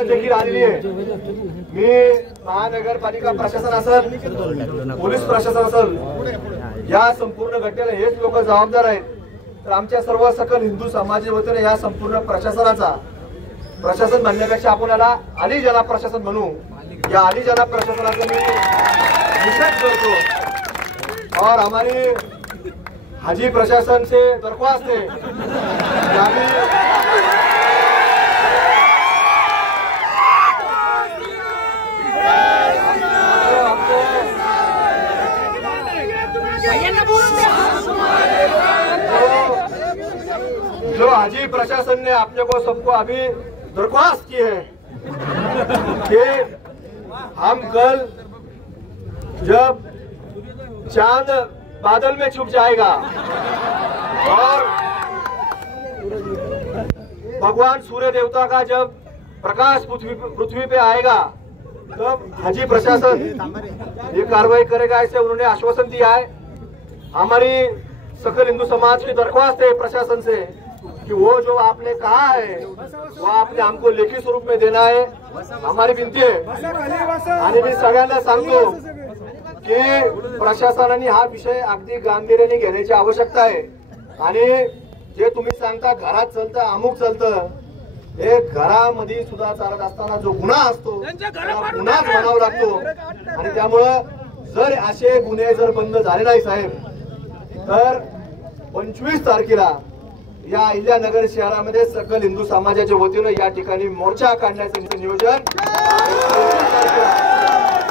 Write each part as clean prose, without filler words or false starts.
आवाहन देखील आलेली आहे। मी महानगरपालिका प्रशासन असेल, पोलीस प्रशासन असेल, या संपूर्ण घटनेला हेच लोक जबाबदार आहेत। तर आमच्या सर्व सकल हिंदू समाजाच्या वतीने या संपूर्ण प्रशासनाचा, प्रशासन म्हणण्यापेक्षा आपण याला अली जनाब प्रशासन म्हणू, या अली जनाब प्रशासनाचा मी निषेध करतो। और हमारी हाजी प्रशासन से दरख्वास्त है जो हाजी प्रशासन ने अपने को सबको अभी दरख्वास्त की है कि हम कल जब चांद बादल में छुप जाएगा और भगवान सूर्य देवता का जब प्रकाश पृथ्वी पे आएगा तब हाजी प्रशासन ये कार्रवाई करेगा, ऐसे उन्होंने आश्वासन दिया है। हमारी सकल हिंदू समाज की दरख्वास्त है प्रशासन से कि वो जो आपने कहा है वो आपने हमको लेखी स्वरूप में देना है, हमारी विनंती है। आणि मी सगळ्यांना सांगतो की प्रशासनाने हा विषय अगदी गांभीर्याने घेण्याची आवश्यकता आहे। आणि जे तुम्ही सांगता घरात चालतं, अमुक चालतं, हे घरामध्ये सुद्धा चालत असताना जो गुन्हा असतो गुन्हाच म्हणावा लागतो। आणि त्यामुळं जर असे गुन्हे जर बंद झाले नाही साहेब, तर 25 तारखेला या अहिल्यानगर शहरामध्ये सकल हिंदू समाजाच्या वतीने या ठिकाणी मोर्चा काढण्याचे नियोजन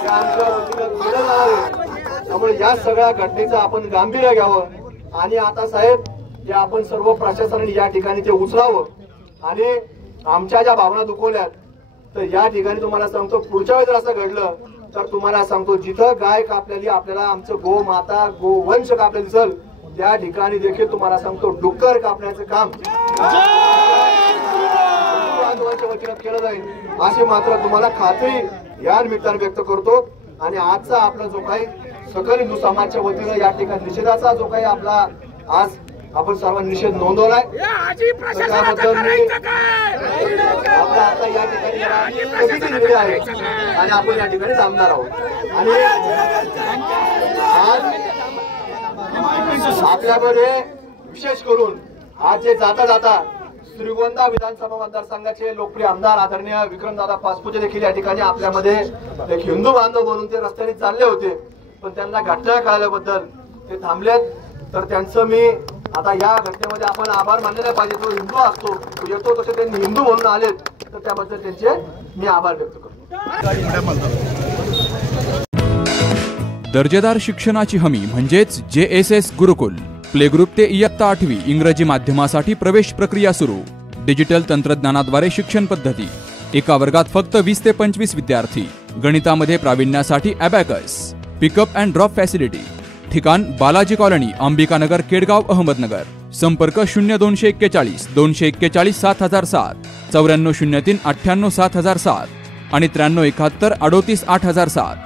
आमच्या वतीने केलं जाणार आहे। त्यामुळे या सगळ्या घटनेचं आपण गांभीर्य घ्यावं आणि आता साहेब जे आपण सर्व प्रशासनाने या ठिकाणी ते उचलावं। आणि आमच्या ज्या भावना दुखवल्यात तर या ठिकाणी तुम्हाला सांगतो, पुढच्या वेळेस जर असं घडलं तर तुम्हाला सांगतो जिथं गाय कापलेली आपल्याला आमचं गो माता गोवंश कापलेलं दिसल त्या ठिकाणी देखील तुम्हाला सांगतो डुक्कर कापण्याचं काम वतीने केलं जाईल अशी मात्र तुम्हाला खात्री या निमित्ताने व्यक्त करतो। आणि आजचा आपला जो काही सकल हिंदू समाजाच्या वतीने या ठिकाणी निषेधाचा जो काही आपला आज आपण सर्वांनी निषेध नोंदवलाय त्याबद्दल मी आपला आता या ठिकाणी दिलेली आहे आणि आपण या ठिकाणी थांबणार आहोत। आणि आज आपल्याकडे विशेष करून आज जे जाता जाता श्रीगोंदा विधानसभा मतदारसंघाचे लोकप्रिय आमदार आदरणीय विक्रमदादा पाचपुते देखील या ठिकाणी आपल्यामध्ये एक हिंदू बांधव म्हणून ते रस्त्याने चालले होते, पण त्यांना घटना कळाल्याबद्दल ते थांबलेत। तर त्यांचं मी आता या घटनेमध्ये आपण आभार मानले नाही पाहिजे, तो हिंदू असतो तो येतो तसे त्यांनी हिंदू म्हणून आलेत, तर त्याबद्दल त्यांचे मी आभार व्यक्त करतो। दर्जेदार शिक्षणाची हमी म्हणजेच JSS गुरुकुल। प्ले ग्रुप ते इयत्ता 8वी इंग्रजी माध्यमासाठी प्रवेश प्रक्रिया सुरू। डिजिटल तंत्रज्ञानाद्वारे शिक्षण पद्धती। एका वर्गात फक्त 20 ते 25 विद्यार्थी। गणितामध्ये प्रावीण्यासाठी abacus. Pickup and drop facility. ठिकाण बालाजी कॉलनी, अंबिकानगर, केडगाव, अहमदनगर। संपर्क 0241 241 7007, 9403 98 7007 आणि 9371 38 8007।